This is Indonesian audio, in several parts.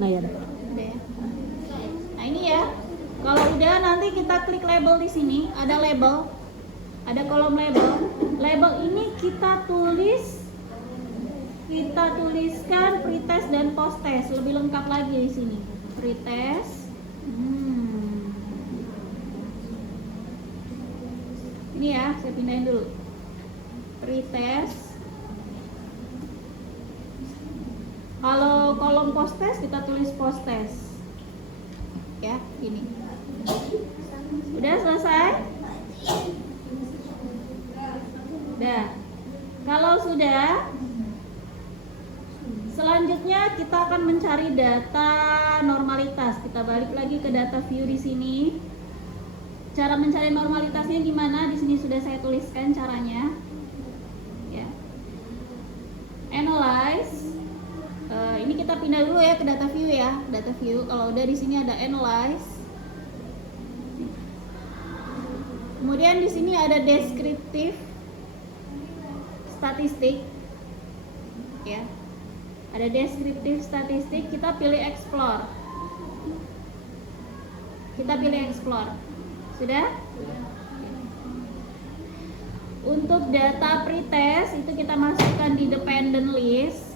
Nah ya. Udah ya. Nah ini ya. Kalau udah nanti kita klik label di sini, ada label. Ada kolom label. Label ini kita tuliskan pretest dan posttest. Lebih lengkap lagi di sini. Pretest. Ini ya, saya pindahin dulu. Pretest. Kalau kolom posttest kita tulis posttest. Ya, ini. Udah selesai? Udah. Kalau sudah, selanjutnya kita akan mencari data normalitas. Kita balik lagi ke data view di sini. Cara mencari normalitasnya gimana? Di sini sudah saya tuliskan caranya. Ya. Analyze. Ini kita pindah dulu ya ke data view ya. Data view. Kalau udah di sini ada analyze. Kemudian di sini ada descriptive statistik. Ya. Ada descriptive statistik, kita pilih explore. Kita pilih explore. Sudah? Untuk data pretest itu kita masukkan di dependent list.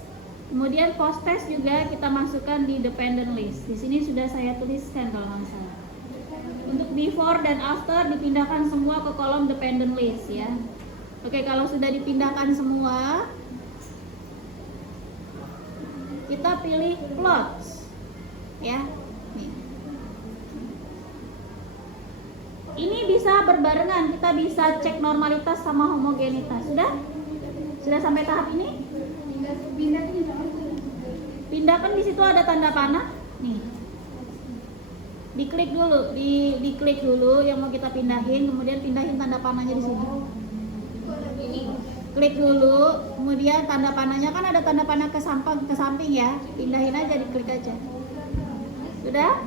Kemudian posttest juga kita masukkan di dependent list. Di sini sudah saya tuliskan kalau nggak salah. Untuk before dan after dipindahkan semua ke kolom dependent list ya. Oke, kalau sudah dipindahkan semua, kita pilih plots ya. Nih. Ini bisa berbarengan, kita bisa cek normalitas sama homogenitas. Sudah sampai tahap ini? Pindahkan, di situ ada tanda panah nih. Diklik dulu, diklik dulu yang mau kita pindahin, kemudian pindahin tanda panahnya di sini. Klik dulu, kemudian tanda panahnya kan ada tanda panah ke samping ya, pindahin aja, diklik aja. Sudah?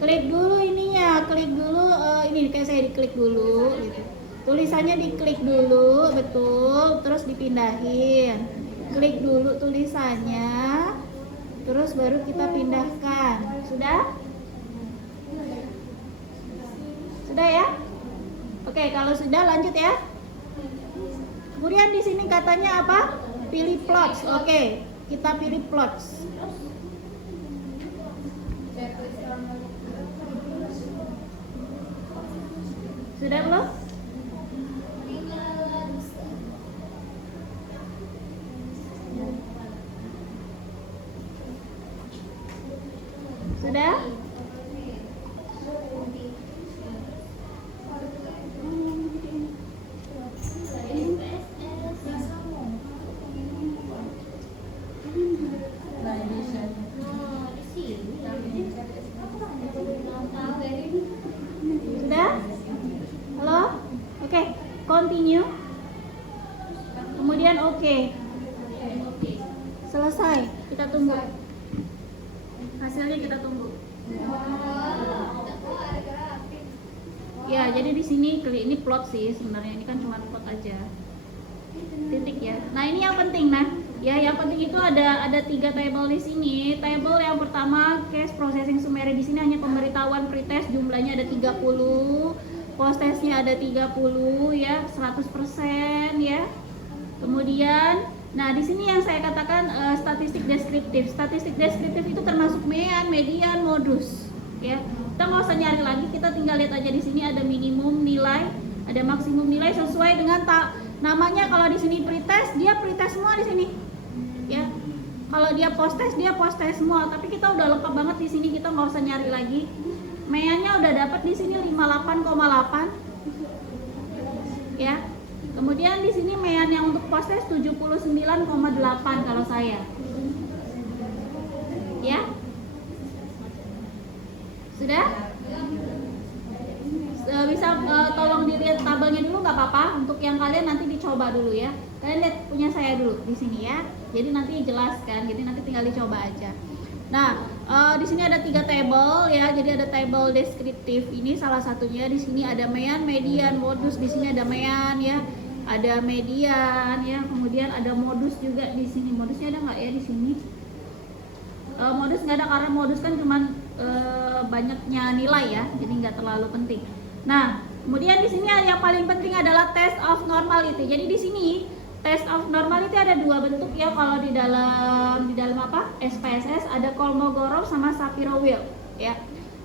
Klik dulu ininya, klik dulu ini kayak saya diklik dulu gitu. Tulisannya diklik dulu, betul, terus dipindahin. Klik dulu tulisannya, terus baru kita pindahkan. Sudah? Sudah ya? Oke, kalau sudah lanjut ya. Kemudian di sini katanya apa? Pilih plots. Oke, kita pilih plots. Sudah belum? Sudah? Sudah? Halo? Oke, continue. Kemudian oke. Selesai, kita tunggu. Hasilnya kita tunggu. Ya, jadi di sini ini plot sih sebenarnya, ini kan cuma plot aja. Titik ya. Nah, ini yang penting yang penting itu ada 3 table di sini. Table yang pertama case processing summary, di sini hanya pemberitahuan pretest, jumlahnya ada 30, posttestnya ada 30 ya, 100% ya. Kemudian nah, di sini yang saya katakan statistik deskriptif. Statistik deskriptif itu termasuk mean, median, modus. Ya, kita nggak usah nyari lagi, kita tinggal lihat aja di sini ada minimum nilai, ada maksimum nilai sesuai dengan namanya. Kalau di sini pretest, dia pretest semua di sini. Ya, kalau dia posttest, dia posttest semua. Tapi kita udah lengkap banget di sini, kita nggak usah nyari lagi. Meannya udah dapat di sini 58,8. Ya. Kemudian di sini mean yang untuk posttest 79,8 kalau saya. Ya. Sudah? Bisa tolong dilihat tabelnya dulu nggak apa-apa. Untuk yang kalian nanti dicoba dulu ya. Kalian lihat punya saya dulu di sini ya. Jadi nanti jelaskan. Jadi nanti tinggal dicoba aja. Nah, di sini ada 3 table ya. Jadi ada table deskriptif ini salah satunya. Di sini ada mean, median, modus. Di sini ada mean ya. Ada median ya. Kemudian ada modus juga di sini. Modusnya ada nggak ya di sini? Modus nggak ada karena modus kan cuman banyaknya nilai ya. Jadi nggak terlalu penting. Nah, kemudian di sini yang paling penting adalah test of normality. Jadi di sini test of normality ada 2 bentuk ya. Kalau di dalam apa? SPSS ada Kolmogorov sama Shapiro-Wilk ya.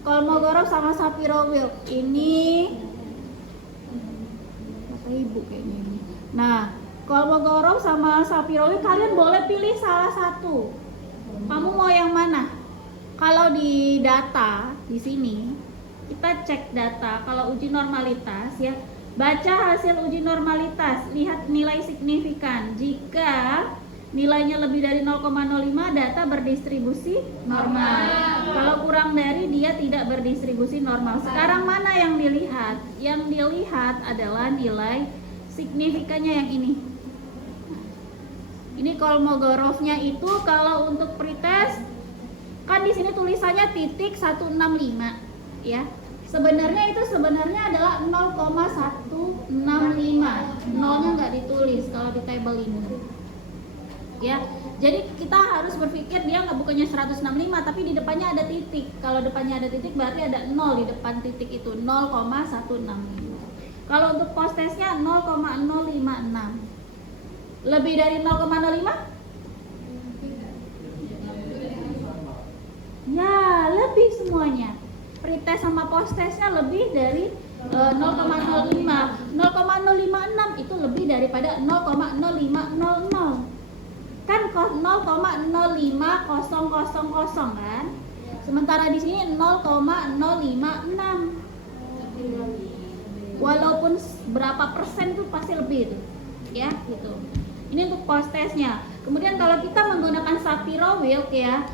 Kolmogorov sama Shapiro-Wilk ini kata ibu kayaknya ini. Nah, Kolmogorov sama Shapiro-Wilk kalian boleh pilih salah satu. Kamu mau yang mana? Kalau di data di sini kita cek data. Kalau uji normalitas ya, baca hasil uji normalitas, lihat nilai signifikan. Jika nilainya lebih dari 0,05, data berdistribusi normal. Kalau kurang dari, dia tidak berdistribusi normal. Sekarang mana yang dilihat? Yang dilihat adalah nilai signifikannya yang ini. Ini Kolmogorovnya itu kalau untuk pretest kan di sini tulisannya titik 165 ya. Sebenarnya adalah 0,165. Nolnya nggak ditulis kalau di table ini. Ya. Jadi kita harus berpikir dia nggak bukannya 165 tapi di depannya ada titik. Kalau depannya ada titik berarti ada 0 di depan titik itu, 0,165. Kalau untuk post testnya 0,056. Lebih dari 0,05? Ya, lebih semuanya. Pretest sama post testnya lebih dari 0,05. 0,056 itu lebih daripada 0,0500. Kan 0,05000 kan? Sementara di sini 0,056. Walaupun berapa persen itu pasti lebih itu. Ya, gitu. Ini untuk post testnya. Kemudian kalau kita menggunakan Shapiro-Wilk ya,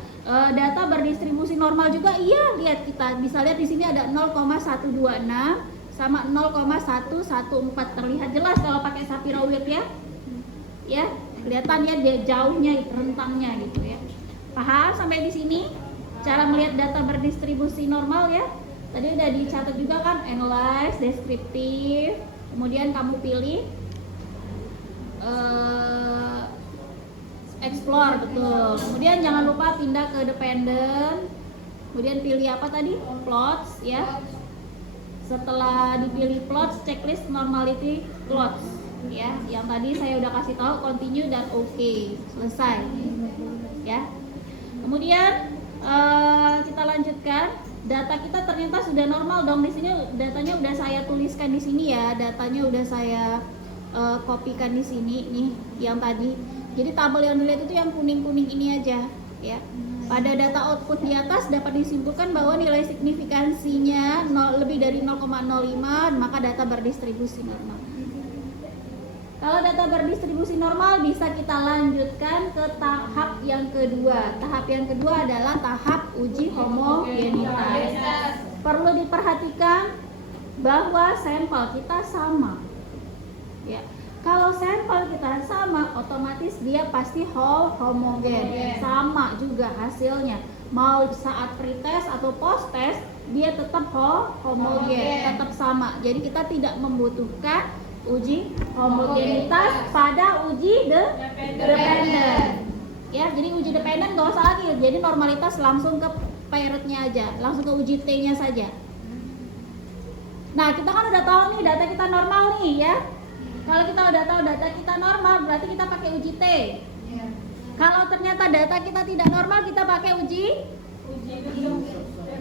data berdistribusi normal juga. Iya, lihat kita bisa lihat di sini ada 0,126 sama 0,114. Terlihat jelas kalau pakai Shapiro-Wilk ya. Ya, kelihatan ya dia jauhnya rentangnya gitu ya. Paham sampai di sini? Cara melihat data berdistribusi normal ya. Tadi udah dicatat juga kan, analyze, deskriptif. Kemudian kamu pilih explore, betul. Kemudian jangan lupa pindah ke dependent. Kemudian pilih apa tadi? Plots ya. Setelah dipilih plots, checklist normality plots ya. Yang tadi saya udah kasih tahu continue dan oke. Selesai. Ya. Kemudian kita lanjutkan. Data kita ternyata sudah normal dong. Di sini datanya udah saya tuliskan di sini ya. Datanya udah saya kopikan di sini nih yang tadi. Jadi tabel yang dilihat itu yang kuning-kuning ini aja ya. Pada data output di atas dapat disimpulkan bahwa nilai signifikansinya lebih dari 0,05, maka data berdistribusi normal. Kalau data berdistribusi normal bisa kita lanjutkan ke tahap yang kedua. Tahap yang kedua adalah tahap uji homogenitas. Perlu diperhatikan bahwa sampel kita sama. Ya, kalau sampel kita sama, otomatis dia pasti homogen, sama juga hasilnya. Mau saat pretest atau post test, dia tetap homogen, tetap sama. Jadi kita tidak membutuhkan uji homogenitas pada uji dependent. Ya, jadi uji dependent nggak usah lagi. Jadi normalitas langsung ke parentnya aja, langsung ke uji T-nya saja. Nah, kita kan udah tahu nih data kita normal nih ya. Kalau kita udah tahu data kita normal, berarti kita pakai uji T. Kalau ternyata data kita tidak normal, kita pakai uji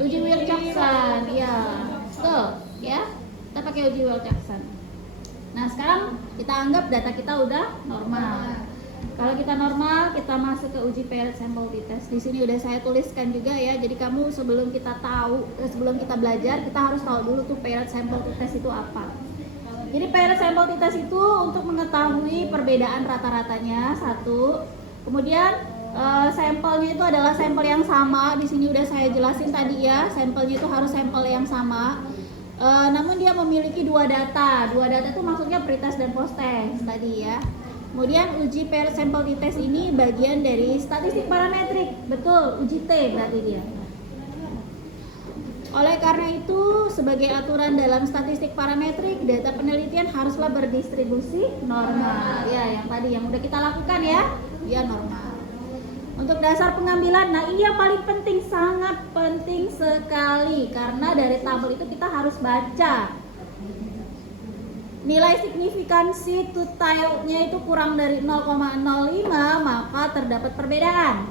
Wilcoxon. Ya, tuh ya. Kita pakai uji Wilcoxon. Nah, sekarang kita anggap data kita udah normal. Kalau kita normal, kita masuk ke uji paired sample t-test. Di sini udah saya tuliskan juga ya. Jadi kamu sebelum kita belajar, kita harus tahu dulu tuh paired sample t-test itu apa. Jadi paired sample t-test itu untuk mengetahui perbedaan rata-ratanya satu. Kemudian sampelnya itu adalah sampel yang sama. Di sini udah saya jelasin tadi ya, sampelnya itu harus sampel yang sama. Namun dia memiliki dua data. Dua data itu maksudnya pretest dan post test tadi ya. Kemudian uji paired sample t-test ini bagian dari statistik parametrik. Betul, uji T berarti dia. Oleh karena itu, sebagai aturan dalam statistik parametrik, data penelitian haruslah berdistribusi normal. Ya, yang tadi yang udah kita lakukan ya, dia normal. Untuk dasar pengambilan, nah ini yang paling penting, sangat penting sekali, karena dari tabel itu kita harus baca. Nilai signifikansi two-tailed-nya itu kurang dari 0,05, maka terdapat perbedaan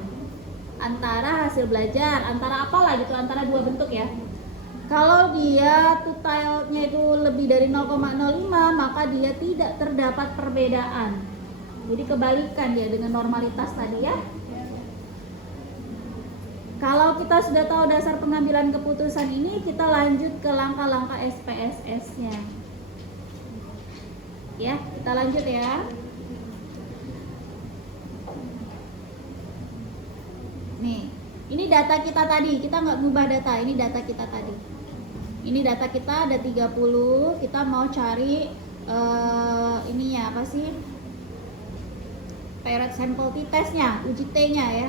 antara hasil belajar, antara apalah gitu, antara dua bentuk ya. Kalau dia two-tailed-nya itu lebih dari 0,05, maka dia tidak terdapat perbedaan. Jadi kebalikan dia dengan normalitas tadi ya. Kalau kita sudah tahu dasar pengambilan keputusan ini, kita lanjut ke langkah-langkah SPSS-nya. Ya, kita lanjut ya. Nih, ini data kita tadi, kita nggak ngubah data, ini data kita tadi. Ini data kita ada 30, kita mau cari ininya apa sih? Paired sample t-test-nya, uji T-nya ya.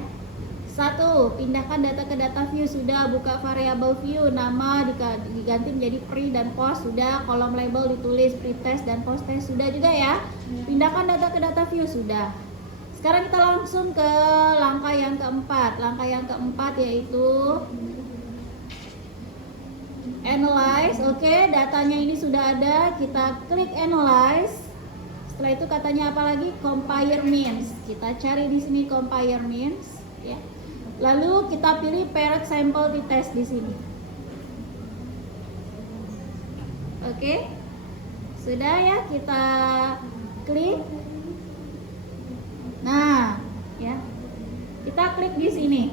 1. Pindahkan data ke data view, sudah. Buka variabel view, nama diganti menjadi pre dan post, sudah. Kolom label ditulis pre-test dan post-test, sudah juga ya. Pindahkan data ke data view, sudah. Sekarang kita langsung ke langkah yang keempat. Langkah yang keempat yaitu analyze. Oke, datanya ini sudah ada, kita klik analyze. Setelah itu katanya apa lagi? Compare means. Kita cari di sini compare means ya. Lalu kita pilih paired sample t-test di sini. Oke. Sudah ya, kita klik. Nah, ya. Kita klik di sini.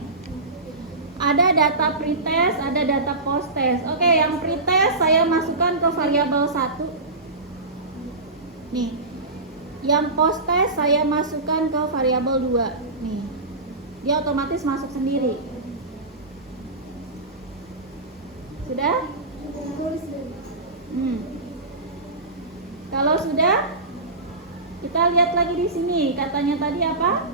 Ada data pre-test, ada data post-test. Oke, yang pre-test saya masukkan ke variabel 1. Nih. Yang post-test saya masukkan ke variabel 2. Nih. Dia otomatis masuk sendiri. Sudah? Kalau sudah, kita lihat lagi di sini. Katanya tadi apa?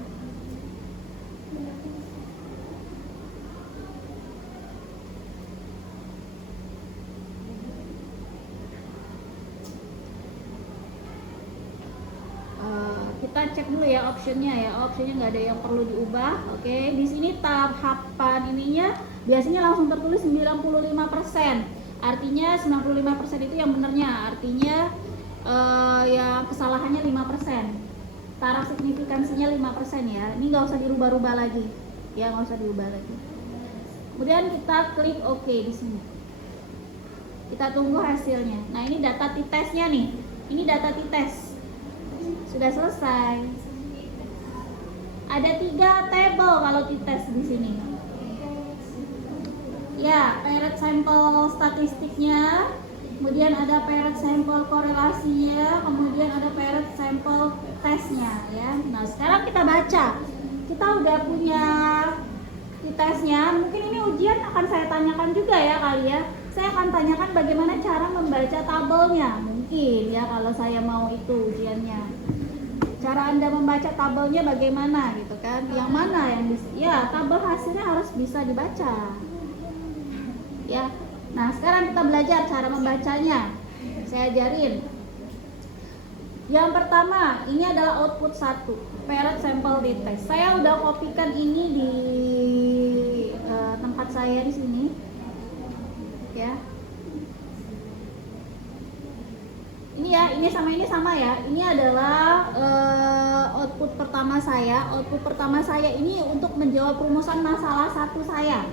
Kita cek dulu ya optionnya ya. Optionnya nggak ada yang perlu diubah. Oke, di sini tahapan ininya biasanya langsung tertulis 95%. Artinya 95% itu yang benernya. Artinya yang kesalahannya 5%. Taraf signifikansinya 5% ya. Ini nggak usah dirubah-rubah lagi. Ya, nggak usah diubah lagi. Kemudian kita klik OK di sini. Kita tunggu hasilnya. Nah, ini data t-testnya nih. Ini data t-test. Sudah selesai. Ada 3 tabel kalau t-test di sini. Ya, paired sample statistiknya, kemudian ada paired sample korelasinya, kemudian ada paired sample testnya ya. Nah, sekarang kita baca. Kita udah punya t-testnya. Mungkin ini ujian akan saya tanyakan juga ya kali ya. Saya akan tanyakan bagaimana cara membaca tabelnya. Mungkin ya kalau saya mau itu ujiannya. Cara Anda membaca tabelnya bagaimana gitu kan? Yang mana yang ya, tabel hasilnya harus bisa dibaca. Ya. Nah, sekarang kita belajar cara membacanya. Saya ajarin. Yang pertama, ini adalah output 1, paired sample t-test. Saya udah kopikan ini di tempat saya di sini. Ya. Ini ya, ini sama ya. Ini adalah output pertama saya. Output pertama saya ini untuk menjawab rumusan masalah 1 saya.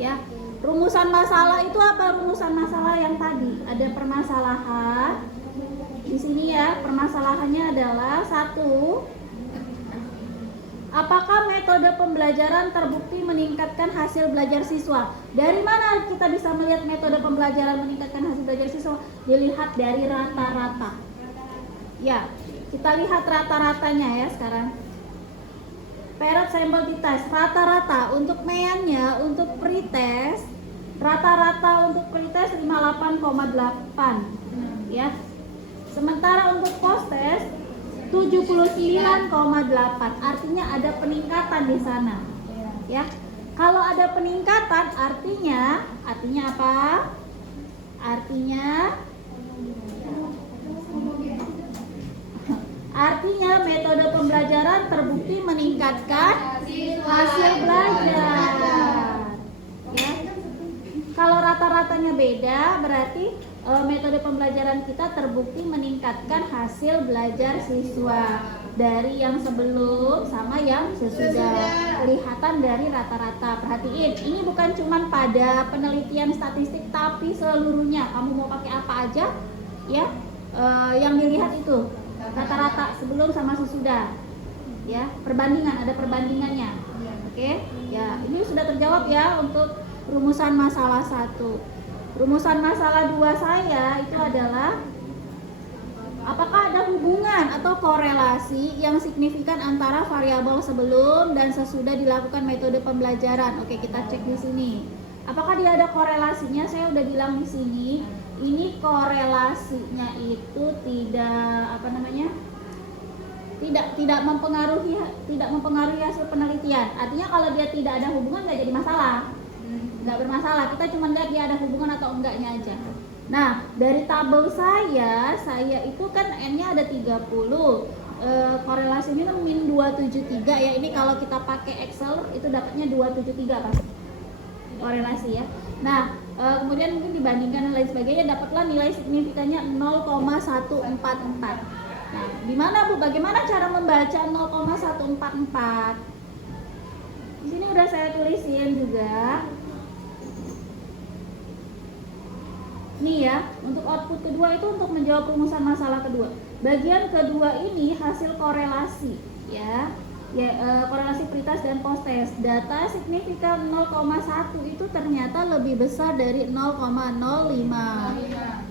Ya. Rumusan masalah itu apa? Rumusan masalah yang tadi. Ada permasalahan. Di sini ya, permasalahannya adalah 1. Apakah metode pembelajaran terbukti meningkatkan hasil belajar siswa? Dari mana kita bisa melihat metode pembelajaran meningkatkan hasil belajar siswa? Dilihat dari rata-rata. Ya, kita lihat rata-ratanya ya sekarang. Paired sample t-test, rata-rata untuk MEAN-nya, untuk pretest, rata-rata untuk pretest 58,8 ya. Sementara untuk post-test 79,8. Artinya ada peningkatan di sana. Ya. Kalau ada peningkatan artinya apa? Artinya metode pembelajaran terbukti meningkatkan hasil belajar. Ya. Kalau rata-ratanya beda, berarti metode pembelajaran kita terbukti meningkatkan hasil belajar siswa dari yang sebelum sama yang sesudah. Kelihatan dari rata-rata. Perhatiin, ini bukan cuma pada penelitian statistik, tapi seluruhnya. Kamu mau pakai apa aja, ya, yang dilihat itu rata-rata sebelum sama sesudah. Ya, perbandingan, ada perbandingannya. Oke, ya, ini sudah terjawab ya untuk rumusan masalah 1. Rumusan masalah 2 saya itu adalah apakah ada hubungan atau korelasi yang signifikan antara variabel sebelum dan sesudah dilakukan metode pembelajaran. Oke, kita cek di sini. Apakah dia ada korelasinya? Saya udah bilang di sini, ini korelasinya itu tidak mempengaruhi hasil penelitian. Artinya kalau dia tidak ada hubungan nggak jadi masalah. Nggak bermasalah, kita cuma lihat dia ada hubungan atau enggaknya aja. Nah, dari tabel saya itu kan N-nya ada 30, korelasinya kan min 273 ya. Ini kalau kita pakai Excel itu dapatnya 273 kan korelasi ya. Nah, kemudian mungkin dibandingkan dan lain sebagainya, dapatlah nilai signifikannya 0,144. Nah, gimana Bu? Bagaimana cara membaca 0,144? Di sini udah saya tulisin juga. Nih ya, untuk output kedua itu untuk menjawab rumusan masalah kedua. Bagian kedua ini hasil korelasi ya. Korelasi pretest dan post-test. Data signifikan 0,1 itu ternyata lebih besar dari 0,05.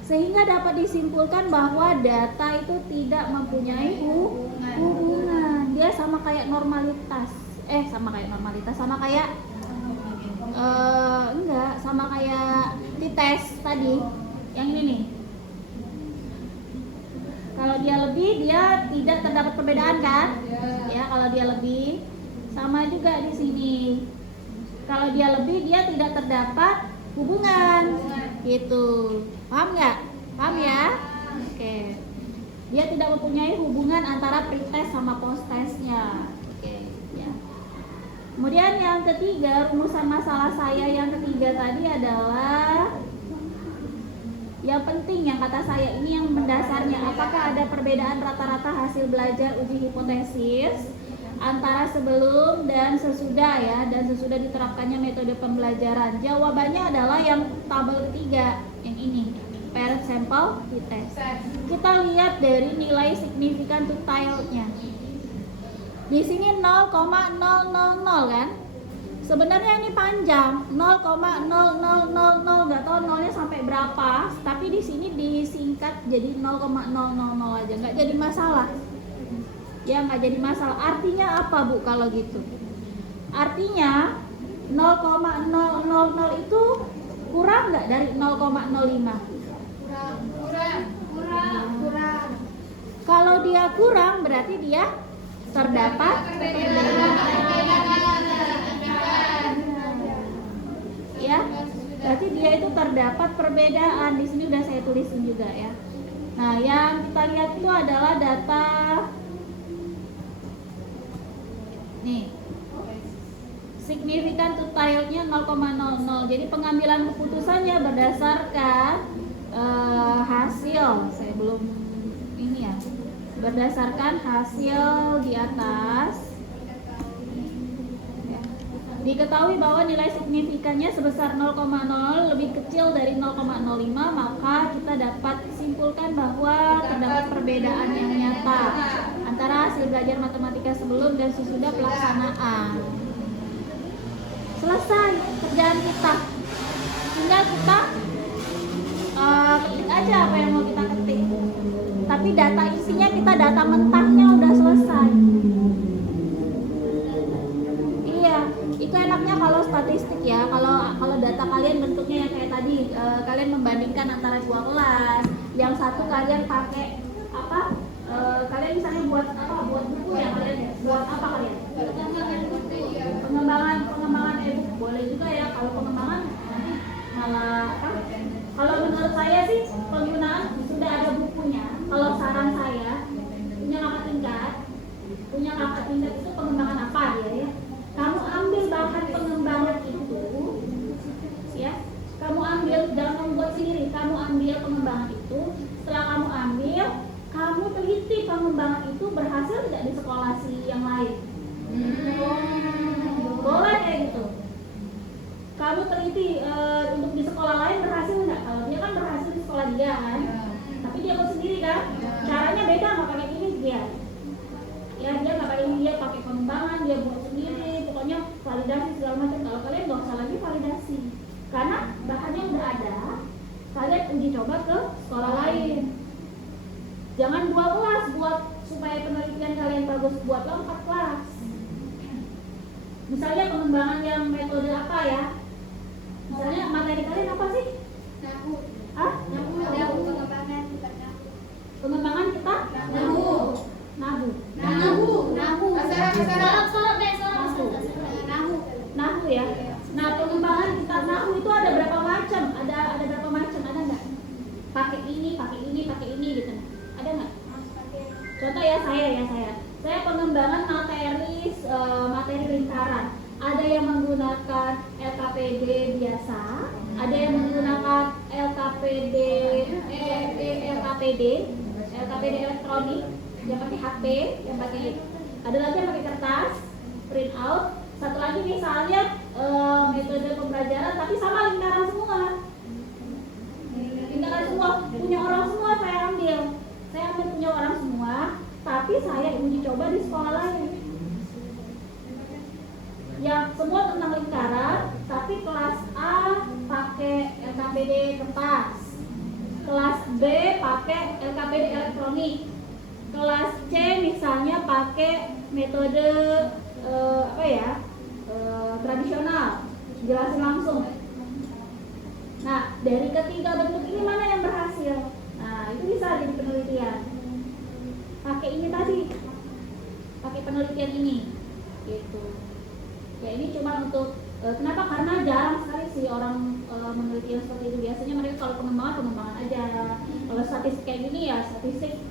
Sehingga dapat disimpulkan bahwa data itu tidak mempunyai hubungan. Dia sama kayak normalitas. Sama kayak t-test tadi. Yang ini nih. Kalau dia lebih, dia tidak terdapat perbedaan kan? Ya, kalau dia lebih. Sama juga di sini. Kalau dia lebih, dia tidak terdapat hubungan. Gitu. Paham nggak? Paham ya? Oke. Dia tidak mempunyai hubungan antara pretest sama post-testnya. Oke, ya. Kemudian yang ketiga, rumusan masalah saya yang ketiga tadi adalah yang penting, yang kata saya ini yang mendasarnya, apakah ada perbedaan rata-rata hasil belajar uji hipotesis antara sebelum dan sesudah ya, dan sesudah diterapkannya metode pembelajaran. Jawabannya adalah yang tabel ketiga, yang ini, paired sample t-test. Kita lihat dari nilai signifikan to tilde-nya. Di sini 0,000 kan? Sebenarnya ini panjang, 0,0000, nggak tahu nolnya sampai berapa, tapi di sini disingkat jadi 0,000 aja, nggak jadi masalah. Ya, nggak jadi masalah. Artinya apa Bu kalau gitu? Artinya 0,000 itu kurang nggak dari 0,05? Kurang. Kalau dia kurang berarti dia terdapat ya, berarti dia itu terdapat perbedaan. Di sini udah saya tulisin juga ya. Nah, yang kita lihat itu adalah data nih, signifikan to tilde-nya 0,00. Jadi pengambilan keputusannya berdasarkan hasil. Saya belum ini ya. Berdasarkan hasil di atas. Diketahui bahwa nilai signifikannya sebesar 0,0 lebih kecil dari 0,05, maka kita dapat simpulkan bahwa terdapat perbedaan yang nyata antara hasil belajar matematika sebelum dan sesudah pelaksanaan. Selesai kerjaan kita. Tinggal kita ketik aja apa yang mau kita ketik. Tapi data isinya kita data mentahnya udah selesai. Itu enaknya kalau statistik ya. Kalau data kalian bentuknya yang kayak tadi, kalian membandingkan antara dua kelas. Yang satu kalian pakai kalian misalnya buat apa? Buat buku ya kalian ya? Buat apa kalian? Pengembangan e-book boleh juga ya. Kalau pengembangan nanti malah apa? Kalau menurut saya sih penggunaan sudah ada bukunya. Kalau saran saya punya kakak tingkat itu pengembangan apa dia ya? Kamu ambil bahan pengembangan itu, ya. Kamu ambil, jangan kamu buat sendiri. Kamu ambil pengembangan itu. Setelah kamu ambil, kamu teliti pengembangan itu berhasil tidak di sekolah si yang lain. Boleh kayak gitu. Kamu teliti untuk di sekolah lain berhasil nggak? Kalau dia kan berhasil di sekolah dia kan, tapi dia buat sendiri kan. Caranya beda sama pakai ini dia. Ya dia nggak pakai ini, dia pakai pengembangan, dia buat sendiri. Pokoknya validasi segala macam. Kalau kalian nggak usah lagi validasi, karena bahannya udah ada. Kalian uji coba ke sekolah lain. Jangan 2 kelas buat supaya penelitian kalian bagus, buatlah 4 kelas. Misalnya pengembangan yang metode apa ya? Misalnya materi kalian apa sih? Nahu. Pengembangan kita? Nahu. Nahu ya. Nah, pengembangan kita nahu itu ada berapa macam? Ada berapa macam? Ada nggak? Pakai ini gitu. Ada nggak? Contoh ya saya. Saya pengembangan materi lingkaran. Ada yang menggunakan LKPD biasa, ada yang menggunakan LKPD elektronik, yang pakai HP, ada lagi yang pakai kertas, print out. Satu lagi misalnya metode pembelajaran tapi sama lingkaran semua. Punya orang semua saya ambil punya orang semua, tapi saya uji coba di sekolah lain. Yang semua tentang lingkaran, tapi kelas A pakai LKPD kertas, kelas B pakai LKPD elektronik, kelas C misalnya pakai metode tradisional, jelasin langsung. Nah, dari ketiga bentuk ini mana yang berhasil? Nah, itu bisa jadi penelitian. Pakai ini tadi, pakai penelitian ini, gitu. Ya ini cuma untuk kenapa? Karena jarang sekali sih orang meneliti seperti itu. Biasanya mereka kalau pengembangan aja. Kalau statistik kayak gini ya statistik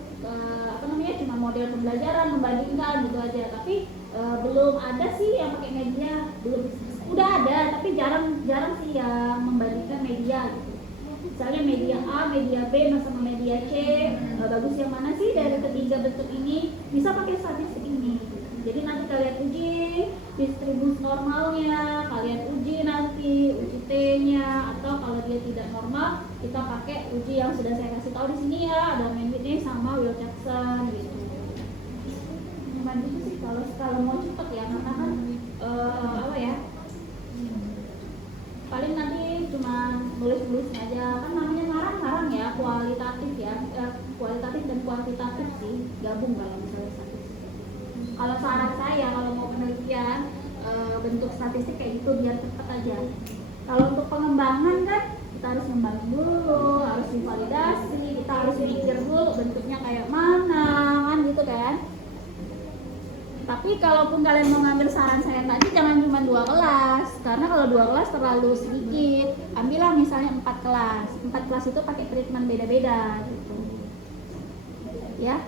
cuma model pembelajaran, membandingkan gitu aja. Tapi belum ada sih yang pakai media, belum. Udah ada tapi jarang sih yang membandingkan media gitu. Misalnya media A, media B sama media C, bagus yang mana sih dari ketiga bentuk ini? Bisa pakai statistik ini. Jadi nanti kalian uji distribusi normalnya, kalian uji nanti uji T-nya, atau kalau dia tidak normal kita pakai uji yang sudah saya kasih tahu di sini ya, ada Menwidney sama Wilcoxon gitu. Cuman gitu sih kalau mau cepet ya, karena kan paling nanti cuma nulis aja, kan namanya ngarang ya, kualitatif kualitatif dan kuantitatif sih gabung kalau misalnya statistik. Kalau saran saya kalau mau penelitian bentuk statistik kayak gitu biar cepet aja. Kalau untuk pengembangan kan kita harus ngembangin dulu, harus divalidasi, kita harus mikir dulu bentuknya kayak mana kan gitu kan. Tapi kalaupun kalian mau ngambil saran saya tadi, jangan cuma 2 kelas, karena kalau 2 kelas terlalu sedikit. Ambillah misalnya 4 kelas. 4 kelas itu pakai treatment beda-beda gitu. Ya.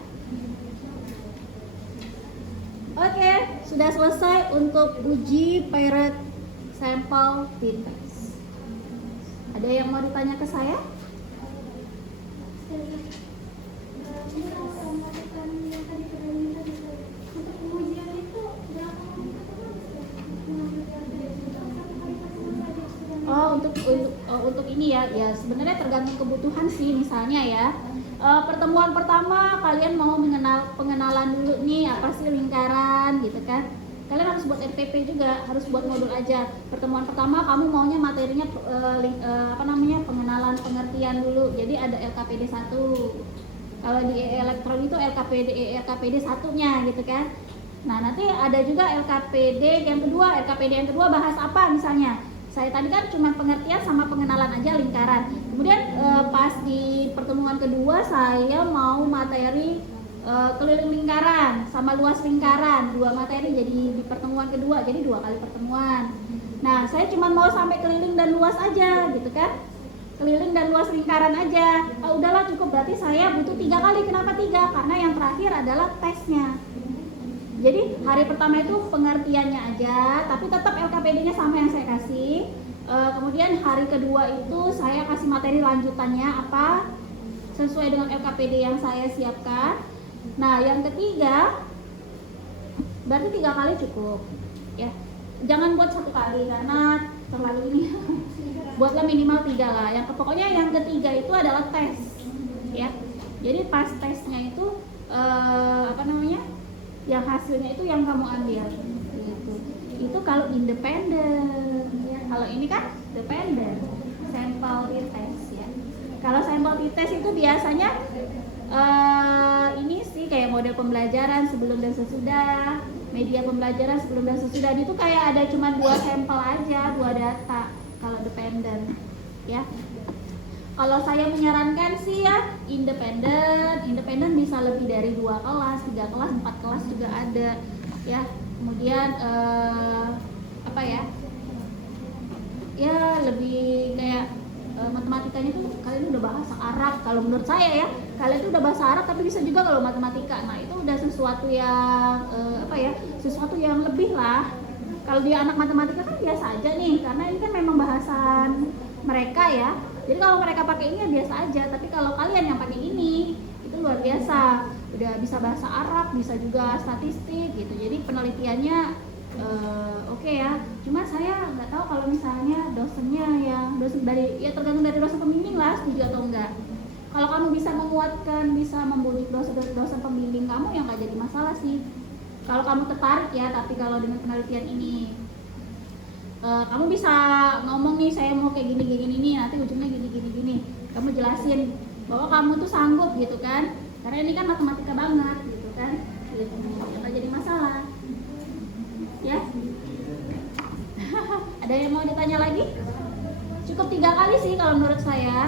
Oke, sudah selesai untuk uji Pirate Sample T-Test. Ada yang mau ditanya ke saya? Untuk ini ya sebenarnya tergantung kebutuhan sih. Misalnya ya pertemuan pertama kalian mau pengenalan dulu nih apa sih lingkaran gitu kan. Kalian harus buat RPP juga, harus buat modul aja. Pertemuan pertama kamu maunya materinya pengenalan pengertian dulu. Jadi ada LKPD 1. Kalau di elektron itu LKPD 1-nya gitu kan. Nah, nanti ada juga LKPD yang kedua bahas apa misalnya. Saya tadi kan cuma pengertian sama pengenalan aja lingkaran. Kemudian pas di pertemuan kedua saya mau materi keliling lingkaran sama luas lingkaran, dua materi jadi di pertemuan kedua, jadi 2 kali pertemuan. Nah, saya cuma mau sampai keliling dan luas aja gitu kan, keliling dan luas lingkaran aja. Udahlah cukup, berarti saya butuh 3 kali. Kenapa 3? Karena yang terakhir adalah tesnya. Jadi hari pertama itu pengertiannya aja, tapi tetap LKPD-nya sama yang saya kasih. Kemudian hari kedua itu saya kasih materi lanjutannya apa sesuai dengan LKPD yang saya siapkan. Nah, yang ketiga berarti 3 kali cukup ya. Jangan buat 1 kali karena terlalu ini. Buatlah minimal 3 lah. Pokoknya yang ketiga itu adalah tes ya. Jadi pas tesnya itu yang hasilnya itu yang kamu ambil gitu. Itu kalau independen ya. Kalau ini kan dependen, sampel retest ya. Kalau sampel retest itu biasanya ini sih kayak model pembelajaran sebelum dan sesudah, media pembelajaran sebelum dan sesudah, itu kayak ada cuma 2 sampel aja, 2 data kalau dependen ya. Kalau saya menyarankan sih ya independen bisa lebih dari 2 kelas, 3 kelas, 4 kelas juga ada ya. Kemudian ya lebih kayak matematikanya tuh kalian udah bahasa Arab. Kalau menurut saya ya, kalian tuh udah bahasa Arab tapi bisa juga kalau matematika. Nah, itu udah sesuatu yang sesuatu yang lebih lah. Kalau dia anak matematika kan biasa aja nih, karena ini kan memang bahasan mereka ya. Jadi kalau mereka pakai ini ya biasa aja, tapi kalau kalian yang pakai ini itu luar biasa. Udah bisa bahasa Arab, bisa juga statistik gitu. Jadi penelitiannya oke ya. Cuma saya nggak tahu kalau misalnya dosennya tergantung dari dosen pembimbing lah, setuju atau enggak. Kalau kamu bisa memuatkan, bisa membujuk dosen pembimbing kamu, yang nggak jadi masalah sih. Kalau kamu tertarik ya, tapi kalau dengan penelitian ini kamu bisa ngomong nih, saya mau kayak gini nih, nanti ujungnya gini. Kamu jelasin bahwa kamu tuh sanggup gitu kan, karena ini kan matematika banget gitu kan, gitu. Nggak jadi masalah ya. Ada yang mau ditanya lagi? Cukup 3 kali sih kalau menurut saya.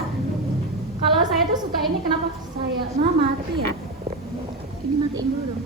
Kalau saya tuh suka ini, kenapa saya mati ya, ini matiin dulu dong.